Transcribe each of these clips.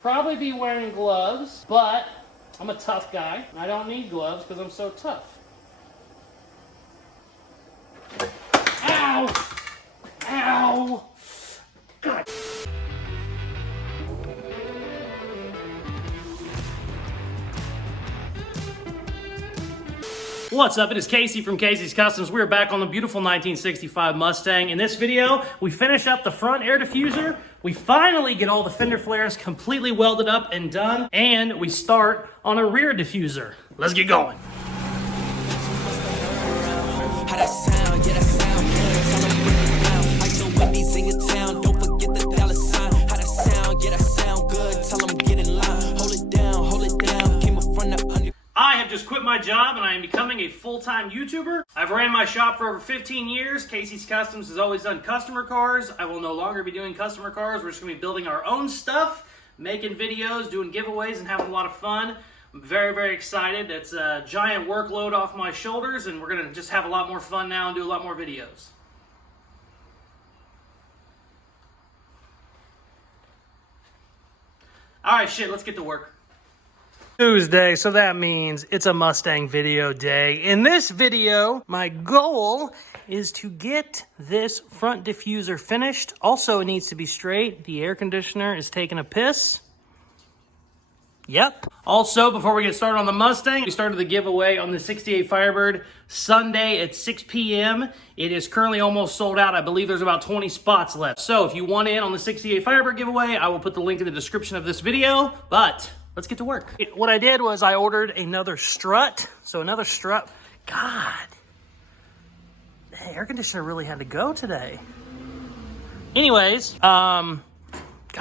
Probably be wearing gloves, but I'm a tough guy. I don't need gloves because I'm so tough. Ow! Ow! God. What's up? It is Casey from Casey's Customs. We're back on the beautiful 1965 Mustang. In this video, we finish up the front air diffuser. We finally get all the fender flares completely welded up and done. And we start on a rear diffuser. Let's get going. How that sound? Yeah, that sound good. Tell them bring it down. I still Wendy's in your town. Don't forget the dollar sign. How that sound? Yeah, that sound good. Tell them get in line. Hold it down, hold it down. Came up from the under. I have just quit my job and I am becoming a full-time YouTuber. I've ran my shop for over 15 years. Casey's Customs has always done customer cars. I will no longer be doing customer cars. We're just going to be building our own stuff, making videos, doing giveaways, and having a lot of fun. I'm very, very excited. It's a giant workload off my shoulders, and we're going to just have a lot more fun now and do a lot more videos. All right, shit, let's get to work. Tuesday, so that means it's a Mustang video day. In this video, my goal is to get this front diffuser finished. Also, it needs to be straight. The air conditioner is taking a piss. Yep. Also, before we get started on the Mustang, we started the giveaway on the 68 Firebird Sunday at 6 p.m. It is currently almost sold out. I believe there's about 20 spots left. So if you want in on the 68 Firebird giveaway, I will put the link in the description of this video. But let's get to work. What I did was I ordered another strut. So another strut. God, the air conditioner really had to go today. Anyways, God,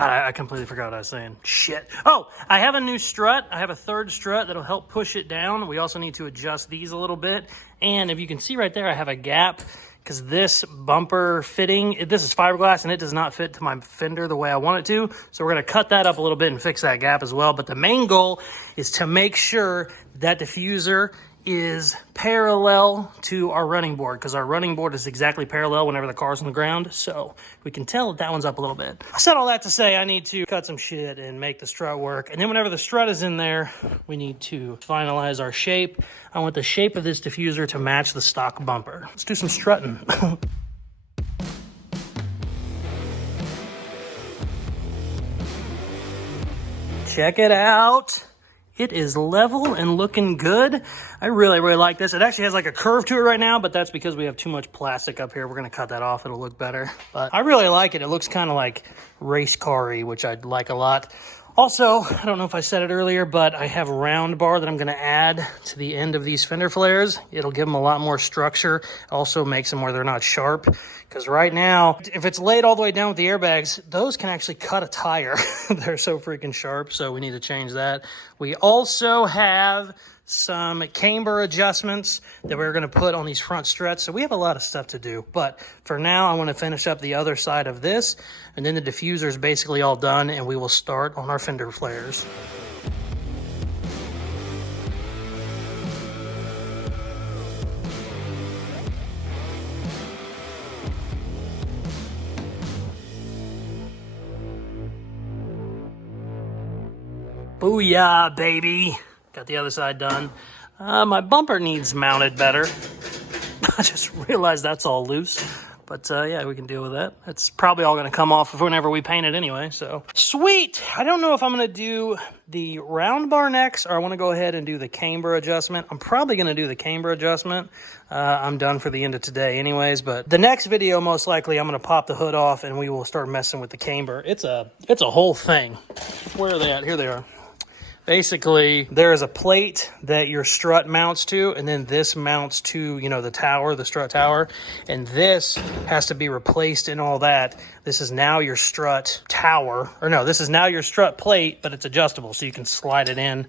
I completely forgot what I was saying. Shit. Oh, I have a new strut. I have a third strut that'll help push it down. We also need to adjust these a little bit. And if you can see right there, I have a gap because this bumper fitting, this is fiberglass and it does not fit to my fender the way I want it to. So we're going to cut that up a little bit and fix that gap as well. But the main goal is to make sure that diffuser is parallel to our running board, because our running board is exactly parallel whenever the car's on the ground. So we can tell that one's up a little bit. I said all that to say I need to cut some shit and make the strut work. And then whenever the strut is in there, we need to finalize our shape. I want the shape of this diffuser to match the stock bumper. Let's do some strutting. Check it out. It is level and looking good. I really, really like this. It actually has like a curve to it right now, but that's because we have too much plastic up here. We're gonna cut that off, it'll look better. But I really like it. It looks kind of like race car-y, which I like a lot. Also, I don't know if I said it earlier, but I have a round bar that I'm gonna add to the end of these fender flares. It'll give them a lot more structure. Also makes them where they're not sharp. Because right now, if it's laid all the way down with the airbags, those can actually cut a tire. They're so freaking sharp, so we need to change that. We also have some camber adjustments that we're going to put on these front struts. So we have a lot of stuff to do. But for now, I want to finish up the other side of this. And then the diffuser is basically all done, and we will start on our fender flares. Booyah, baby. Got the other side done. My bumper needs mounted better. I just realized that's all loose. But yeah, we can deal with that. It's probably all going to come off whenever we paint it anyway. So sweet. I don't know if I'm going to do the round bar next or I want to go ahead and do the camber adjustment. I'm probably going to do the camber adjustment. I'm done for the end of today anyways. But the next video, most likely, I'm going to pop the hood off and we will start messing with the camber. It's a whole thing. Where are they at? Here they are. Basically, there is a plate that your strut mounts to, and then this mounts to, you know, the tower, the strut tower, and this has to be replaced and all that. This is now your strut tower, or no, this is now your strut plate, but it's adjustable, so you can slide it in.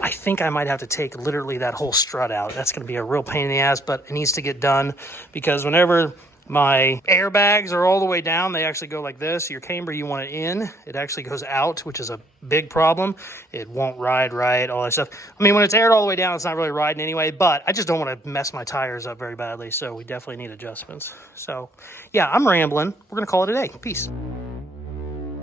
I think I might have to take literally that whole strut out. That's going to be a real pain in the ass, but it needs to get done, because whenever my airbags are all the way down, they actually go like this. Your camber, you want it in, it actually goes out, which is a big problem. It won't ride right, all that stuff. I mean, when it's aired all the way down, it's not really riding anyway, but I just don't want to mess my tires up very badly, so we definitely need adjustments. So yeah, I'm rambling. We're gonna call it a day. Peace.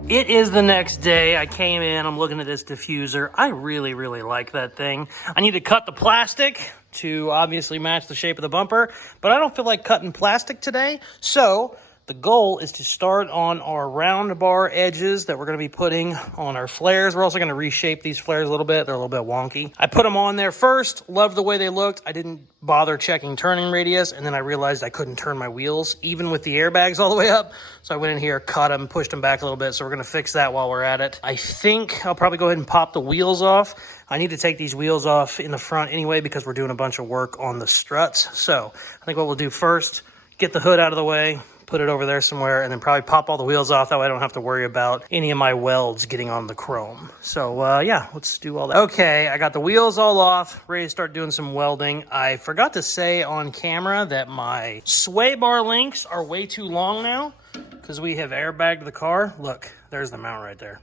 It is the next day. I came in, I'm looking at this diffuser. I really, really like that thing. I need to cut the plastic to obviously match the shape of the bumper, but I don't feel like cutting plastic today. So the goal is to start on our round bar edges that we're going to be putting on our flares. We're also going to reshape these flares a little bit. They're a little bit wonky. I put them on there first. Loved the way they looked. I didn't bother checking turning radius, and then I realized I couldn't turn my wheels, even with the airbags all the way up. So I went in here, cut them, pushed them back a little bit. So we're going to fix that while we're at it. I think I'll probably go ahead and pop the wheels off. I need to take these wheels off in the front anyway because we're doing a bunch of work on the struts. So I think what we'll do first, get the hood out of the way, put it over there somewhere, and then probably pop all the wheels off. That way I don't have to worry about any of my welds getting on the chrome. So yeah, let's do all that. Okay, I got the wheels all off, ready to start doing some welding. I forgot to say on camera that my sway bar links are way too long now because we have airbagged the car. Look, there's the mount right there.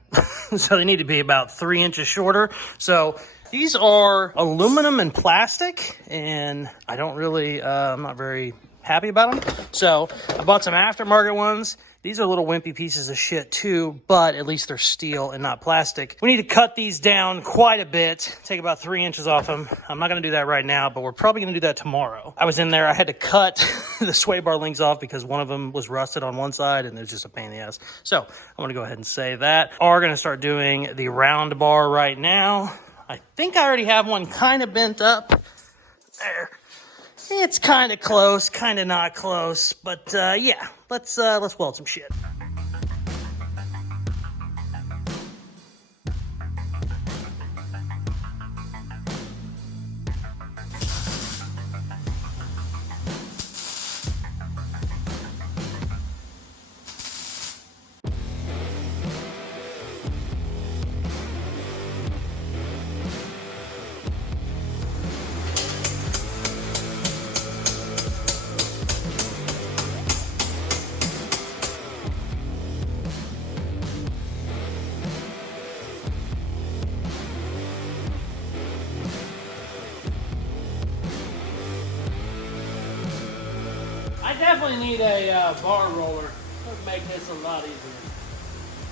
So they need to be about 3 inches shorter. So these are aluminum and plastic, and I don't really, I'm not very happy about them. So I bought some aftermarket ones. These are little wimpy pieces of shit too, but at least they're steel and not plastic. We need to cut these down quite a bit, take about 3 inches off them. I'm not gonna do that right now, but we're probably gonna do that tomorrow. I was in there, I had to cut the sway bar links off because one of them was rusted on one side and it was just a pain in the ass. So I'm gonna go ahead and save that. We're gonna start doing the round bar right now. I think I already have one kind of bent up. There. It's kind of close, kind of not close, but yeah, let's weld some shit. I definitely need a bar roller. It would make this a lot easier.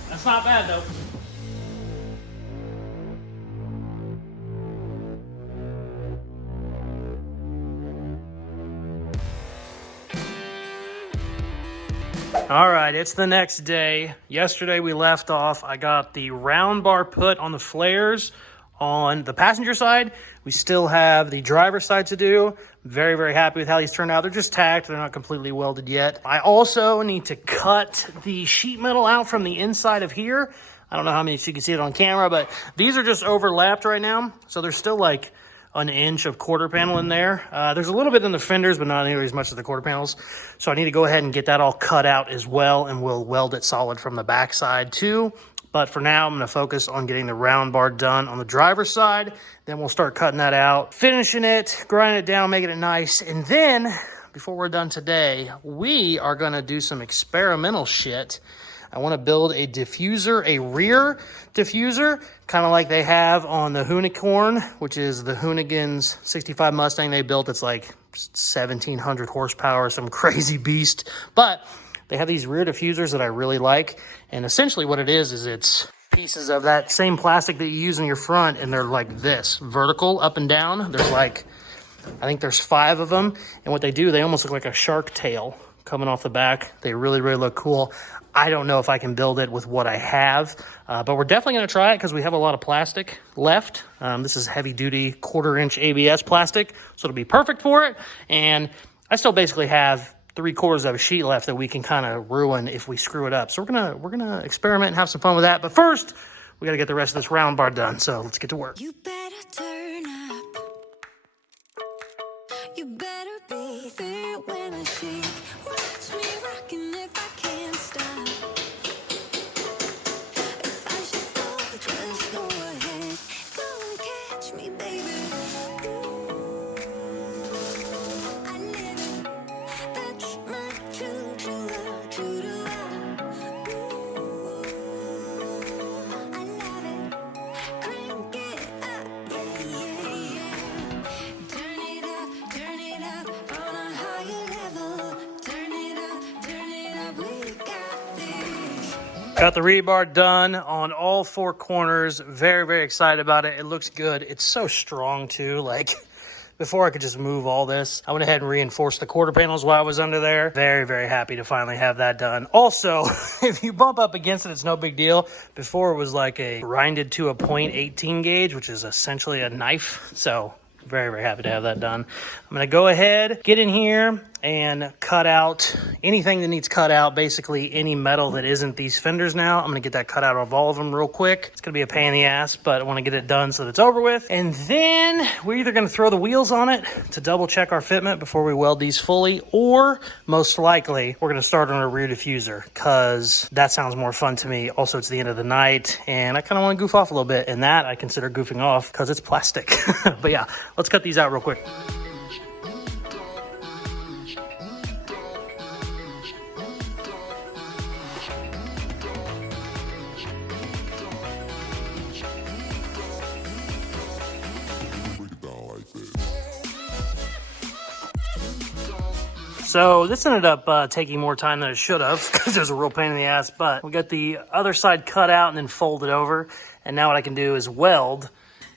That's not bad though. All right, it's the next day. Yesterday we left off. I got the round bar put on the flares on the passenger side. We still have the driver's side to do. Very, very happy with how these turned out. They're just tacked. They're not completely welded yet. I also need to cut the sheet metal out from the inside of here. I don't know how many you can see it on camera, but these are just overlapped right now. So there's still like an inch of quarter panel in there. There's a little bit in the fenders, but not nearly as much as the quarter panels. So I need to go ahead and get that all cut out as well, and we'll weld it solid from the back side too. But for now, I'm going to focus on getting the round bar done on the driver's side. Then we'll start cutting that out, finishing it, grinding it down, making it nice. And then, before we're done today, we are going to do some experimental shit. I want to build a diffuser, a rear diffuser, kind of like they have on the Hoonicorn, which is the Hoonigan's 65 Mustang they built. It's like 1,700 horsepower, some crazy beast. But they have these rear diffusers that I really like. And essentially what it is it's pieces of that same plastic that you use in your front, and they're like this, vertical, up and down. There's like, I think there's 5 of them. And what they do, they almost look like a shark tail coming off the back. They really, really look cool. I don't know if I can build it with what I have, but we're definitely going to try it because we have a lot of plastic left. This is heavy-duty 1/4-inch ABS plastic, so it'll be perfect for it. And I still basically have 3/4 of a sheet left that we can kind of ruin if we screw it up. So we're gonna experiment and have some fun with that. But first, we got to get the rest of this round bar done. So let's get to work. You better turn up. You better be there when I shake. Watch me rocking if I can't stop. If I should fall, just go ahead. Go and catch me, baby. Ooh, I live it. That's my choo-choo-la. Ooh, I love it. Crank it up. Got the rebar done on all 4 corners. Very, very excited about it. It looks good. It's so strong too. Like, before I could just move all this, I went ahead and reinforced the quarter panels while I was under there. Very, very happy to finally have that done. Also, if you bump up against it, it's no big deal. Before it was like a grinded to a .18 gauge, which is essentially a knife. So very, very happy to have that done. I'm gonna go ahead, get in here and cut out anything that needs cut out, basically any metal that isn't these fenders now. I'm gonna get that cut out of all of them real quick. It's gonna be a pain in the ass, but I wanna get it done so that it's over with. And then we're either gonna throw the wheels on it to double check our fitment before we weld these fully, or most likely we're gonna start on a rear diffuser because that sounds more fun to me. Also, it's the end of the night and I kinda wanna goof off a little bit, and that I consider goofing off because it's plastic. But yeah, let's cut these out real quick. So this ended up taking more time than it should have because it was a real pain in the ass, but we got the other side cut out and then folded over. And now what I can do is weld,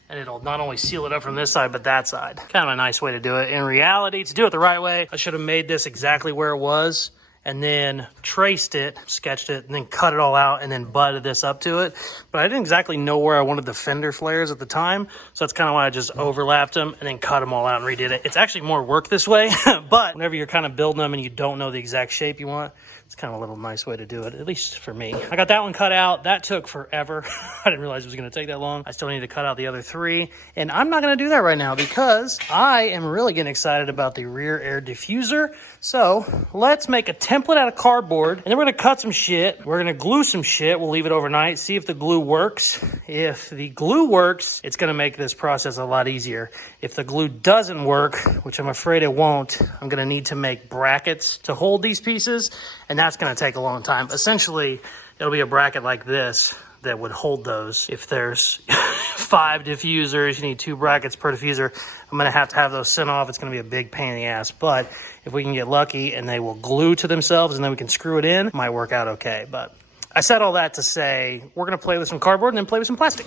and it'll not only seal it up from this side, but that side. Kind of a nice way to do it. In reality, to do it the right way, I should have made this exactly where it was and then traced it, sketched it, and then cut it all out and then butted this up to it. But I didn't exactly know where I wanted the fender flares at the time, so that's kind of why I just overlapped them and then cut them all out and redid it. It's actually more work this way, but whenever you're kind of building them and you don't know the exact shape you want, it's kind of a little nice way to do it, at least for me. I got that one cut out. That took forever. I didn't realize it was going to take that long. I still need to cut out the other 3, and I'm not going to do that right now because I am really getting excited about the rear air diffuser. So let's make a template out of cardboard, and then we're going to cut some shit. We're going to glue some shit. We'll leave it overnight, see if the glue works. If the glue works, it's going to make this process a lot easier. If the glue doesn't work, which I'm afraid it won't, I'm going to need to make brackets to hold these pieces, and that's going to take a long time. Essentially, it'll be a bracket like this that would hold those. If there's 5 diffusers, you need 2 brackets per diffuser. I'm going to have those sent off. It's going to be a big pain in the ass, but if we can get lucky and they will glue to themselves and then we can screw it in, it might work out okay. But I said all that to say we're going to play with some cardboard and then play with some plastic.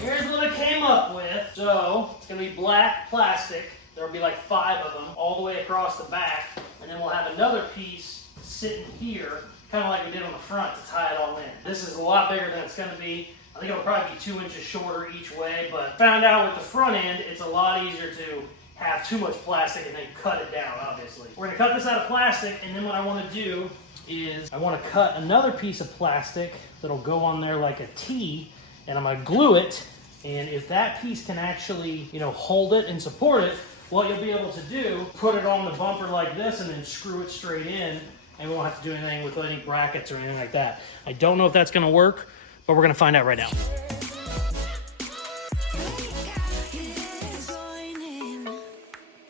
Here's what I came up with. So it's going to be black plastic. There'll be like 5 of them all the way across the back, and then we'll have another piece sitting here, kind of like we did on the front, to tie it all in. This is a lot bigger than it's going to be. I think it'll probably be 2 inches shorter each way, but found out with the front end, it's a lot easier to have too much plastic and then cut it down, obviously. We're going to cut this out of plastic, and then what I want to do is I want to cut another piece of plastic that'll go on there like a T, and I'm going to glue it, and if that piece can actually, you know, hold it and support it, what you'll be able to do, put it on the bumper like this and then screw it straight in, and we won't have to do anything with any brackets or anything like that. I don't know if that's going to work, but we're going to find out right now.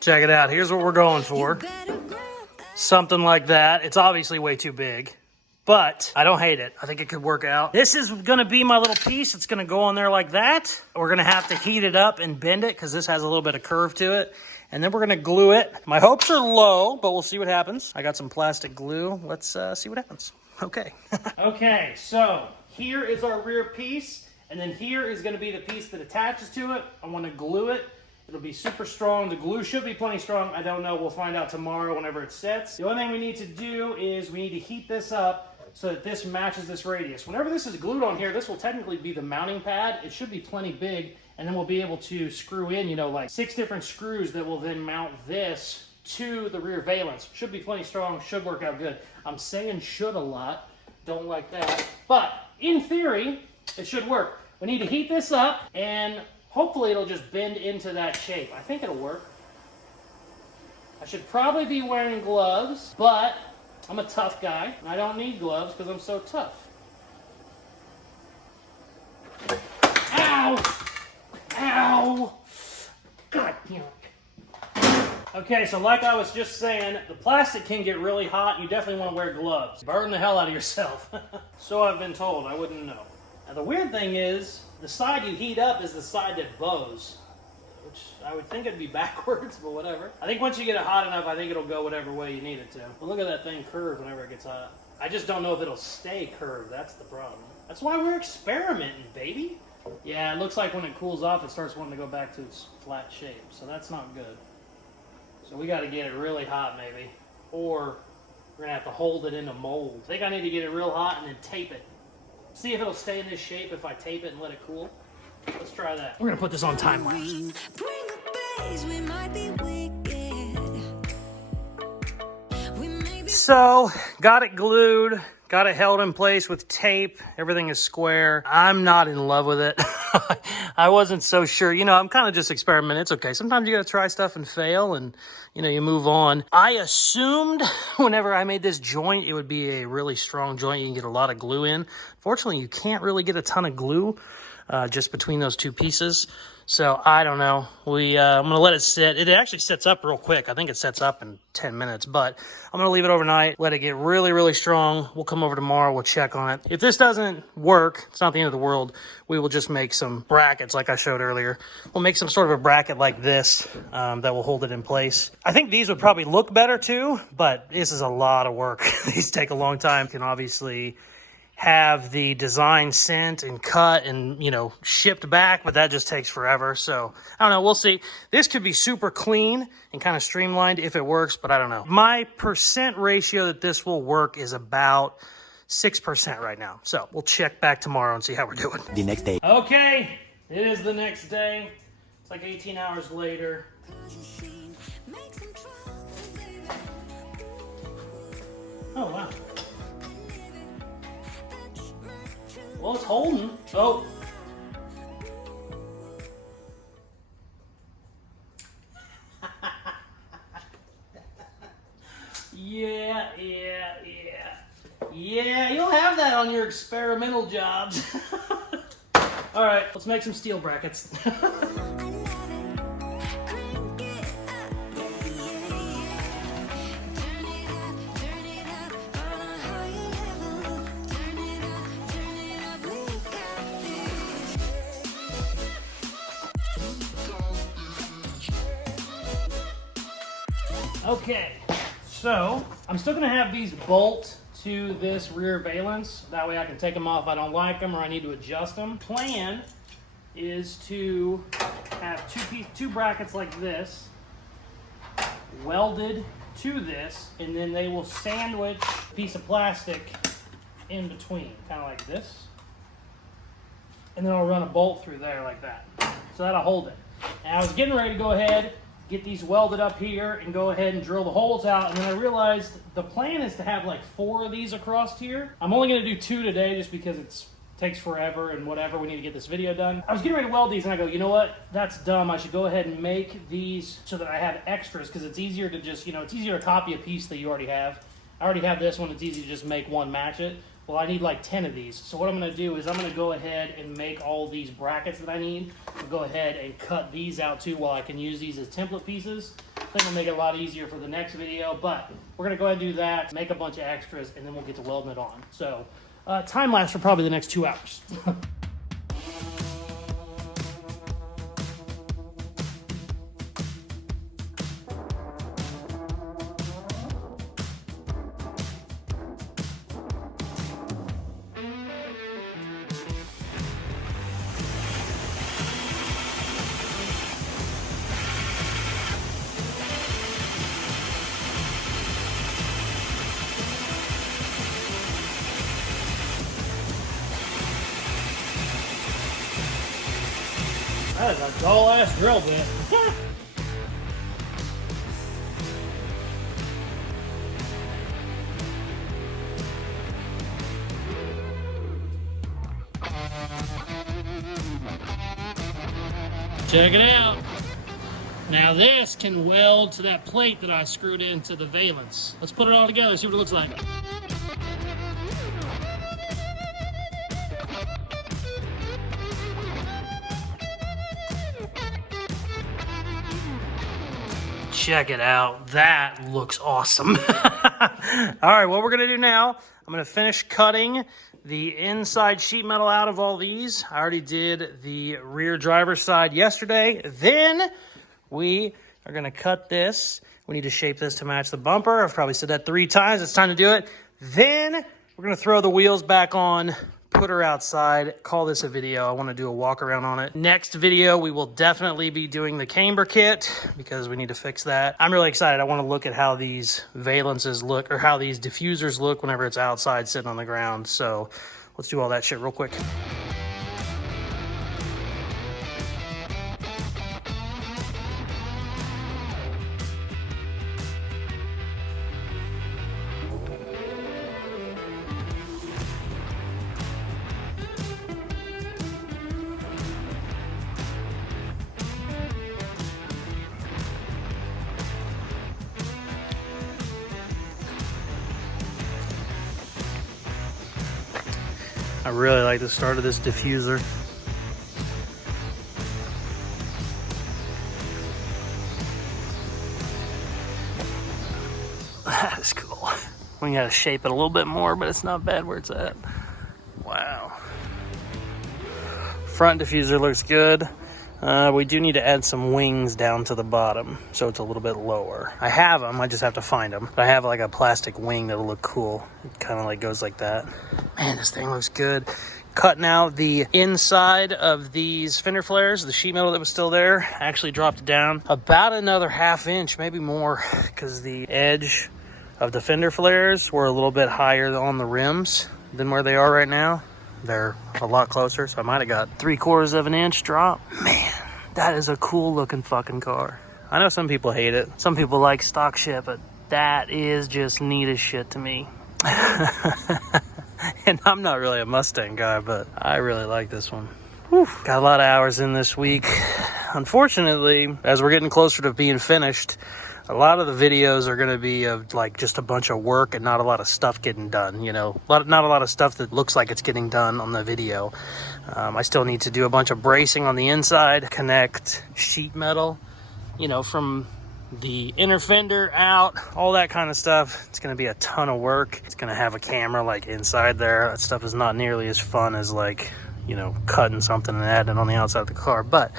Check it out. Here's what we're going for. Something like that. It's obviously way too big, but I don't hate it. I think it could work out. This is going to be my little piece. It's going to go on there like that. We're going to have to heat it up and bend it because this has a little bit of curve to it. And then we're going to glue it. My hopes are low, but we'll see what happens. I got some plastic glue. Let's see what happens. Okay. Okay, so here is our rear piece. And then here is going to be the piece that attaches to it. I want to glue it. It'll be super strong. The glue should be plenty strong. I don't know. We'll find out tomorrow whenever it sets. The only thing we need to do is we need to heat this up so that this matches this radius. Whenever this is glued on here, this will technically be the mounting pad. It should be plenty big, and then we'll be able to screw in, you know, like 6 different screws that will then mount this to the rear valence. Should be plenty strong, should work out good. I'm saying should a lot, don't like that, but in theory, it should work. We need to heat this up, and hopefully it'll just bend into that shape. I think it'll work. I should probably be wearing gloves, but I'm a tough guy, and I don't need gloves because I'm so tough. Ow! Ow! God damn it. Okay, so like I was just saying, the plastic can get really hot. You definitely want to wear gloves. Burn the hell out of yourself. So I've been told. I wouldn't know. Now the weird thing is, the side you heat up is the side that bows. which I would think it'd be backwards, but whatever. I think once you get it hot enough, I think it'll go whatever way you need it to. But look at that thing curve whenever it gets hot. I just don't know if it'll stay curved. That's the problem. That's why we're experimenting, baby. Yeah, it looks like when it cools off, it starts wanting to go back to its flat shape. So that's not good. So we got to get it really hot, maybe. Or we're going to have to hold it in a mold. I think I need to get it real hot and then tape it. See if it'll stay in this shape if I tape it and let it cool. Let's try that. We're going to put this on time lapse. Bring a base, we might be wicked. We may be So, got it glued, got it held in place with tape. Everything is square. I'm not in love with it. I wasn't so sure. You know, I'm kind of just experimenting. It's okay. Sometimes you got to try stuff and fail and, you know, you move on. I assumed whenever I made this joint, it would be a really strong joint. You can get a lot of glue in. Fortunately, you can't really get a ton of glue just between those two pieces. So I don't know. I'm going to let it sit. It actually sets up real quick. I think it sets up in 10 minutes, but I'm going to leave it overnight, let it get really, really strong. We'll come over tomorrow. We'll check on it. If this doesn't work, it's not the end of the world. We will just make some brackets like I showed earlier. We'll make some sort of a bracket like this that will hold it in place. I think these would probably look better too, but this is a lot of work. These take a long time. You can obviously have the design sent and cut and, you know, shipped back, but that just takes forever. So I don't know, we'll see. This could be super clean and kind of streamlined if it works, but I don't know. My percent ratio that this will work is about 6% right now. So we'll check back tomorrow and see how we're doing. The next day. Okay, it is the next day. It's like 18 hours later. make some trouble, baby. Oh, wow. Well, it's holding. Oh. Yeah. Yeah, you'll have that on your experimental jobs. All right, let's make some steel brackets. I love it. Crank it up, yeah. Turn it up on a higher level. Turn it up, we got this. Okay, so I'm still gonna have these bolt to this rear valance. That way I can take them off if I don't like them or I need to adjust them. Plan is to have two brackets like this welded to this, and then they will sandwich a piece of plastic in between, kind of like this. And then I'll run a bolt through there like that. So that'll hold it. And I was getting ready to go ahead, get these welded up here and go ahead and drill the holes out. And then I realized the plan is to have like 4 of these across here. I'm only gonna do 2 today just because it takes forever and whatever, we need to get this video done. I was getting ready to weld these and I go, you know what? That's dumb. I should go ahead and make these so that I have extras, because it's easier to just, you know, it's easier to copy a piece that you already have. I already have this one, it's easy to just make one match it. Well, I need like 10 of these. So what I'm gonna do is I'm gonna go ahead and make all these brackets that I need. I'll go ahead and cut these out too while I can use these as template pieces. I think it'll make it a lot easier for the next video, but we're gonna go ahead and do that, make a bunch of extras, and then we'll get to welding it on. So time lapse for probably the next 2 hours. That is a dull ass drill bit. Check it out. Now this can weld to that plate that I screwed into the valance. Let's put it all together, see what it looks like. check it out. That looks awesome. All right, what we're gonna do now, I'm gonna finish cutting the inside sheet metal out of all these. I already did the rear driver's side yesterday. Then we are gonna cut this. We need to shape this to match the bumper. I've probably said that 3 times. It's time to do it. Then we're gonna throw the wheels back on, put her outside, call this a video. I want to do a walk around on it. Next video, we will definitely be doing the camber kit because we need to fix that. I'm really excited. I want to look at how these valences look, or how these diffusers look whenever it's outside sitting on the ground. So let's do all that shit real quick. I really like the start of this diffuser. That is cool. We gotta shape it a little bit more, but it's not bad where it's at. Wow. Front diffuser looks good. We do need to add some wings down to the bottom, so it's a little bit lower. I have them, I just have to find them. I have like a plastic wing that'll look cool. It kind of like goes like that. Man, this thing looks good. Cutting out the inside of these fender flares, the sheet metal that was still there, actually dropped down about another 1/2 inch, maybe more, because the edge of the fender flares were a little bit higher on the rims than where they are right now. They're a lot closer, so I might have got 3/4 of an inch drop. Man, that is a cool looking fucking car. I know some people hate it. Some people like stock shit, but that is just neat as shit to me. And I'm not really a Mustang guy, but I really like this one. Whew. Got a lot of hours in this week. Unfortunately, as we're getting closer to being finished, a lot of the videos are going to be of like just a bunch of work and not a lot of stuff getting done, you know, not a lot of stuff that looks like it's getting done on the video. I still need to do a bunch of bracing on the inside, connect sheet metal, you know, from the inner fender out, all that kind of stuff. It's going to be a ton of work. It's going to have a camera like inside there. That stuff is not nearly as fun as like, you know, cutting something and adding it on the outside of the car, but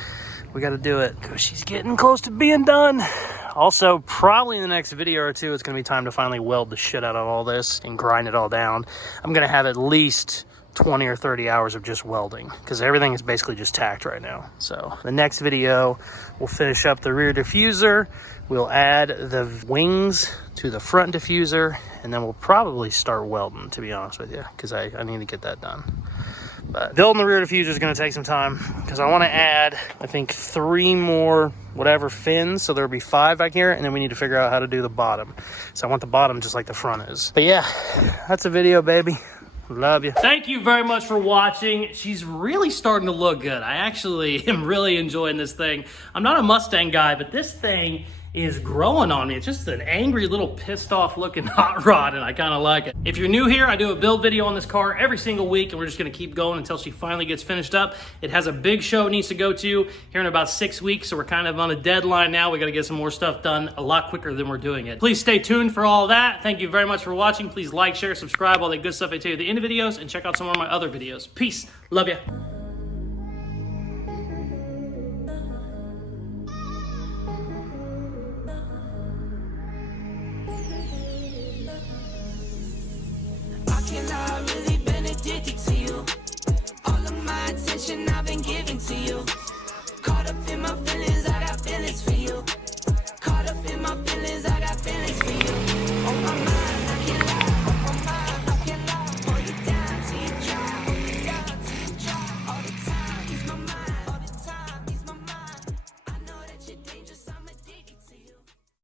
we got to do it because she's getting close to being done. Also, probably in the next video or two, it's going to be time to finally weld the shit out of all this and grind it all down. I'm going to have at least 20 or 30 hours of just welding because everything is basically just tacked right now. So the next video, we'll finish up the rear diffuser. We'll add the wings to the front diffuser, and then we'll probably start welding, to be honest with you, because I need to get that done. But building the rear diffuser is going to take some time because I want to add, I think, 3 more whatever fins, so there'll be 5 back here, and then we need to figure out how to do the bottom. So I want the bottom just like the front is. But yeah, that's a video, baby. Love you. Thank you very much for watching. She's really starting to look good. I actually am really enjoying this thing. I'm not a Mustang guy, but this thing is growing on me. It's just an angry little pissed off looking hot rod, and I kind of like it. If you're new here, I do a build video on this car every single week, and we're just gonna keep going until she finally gets finished up. It has a big show it needs to go to here in about 6 weeks, so we're kind of on a deadline now. We gotta get some more stuff done a lot quicker than we're doing it. Please stay tuned for all of that. Thank you very much for watching. Please like, share, subscribe, all that good stuff I tell you at the end of videos, and check out some of my other videos. Peace. Love ya.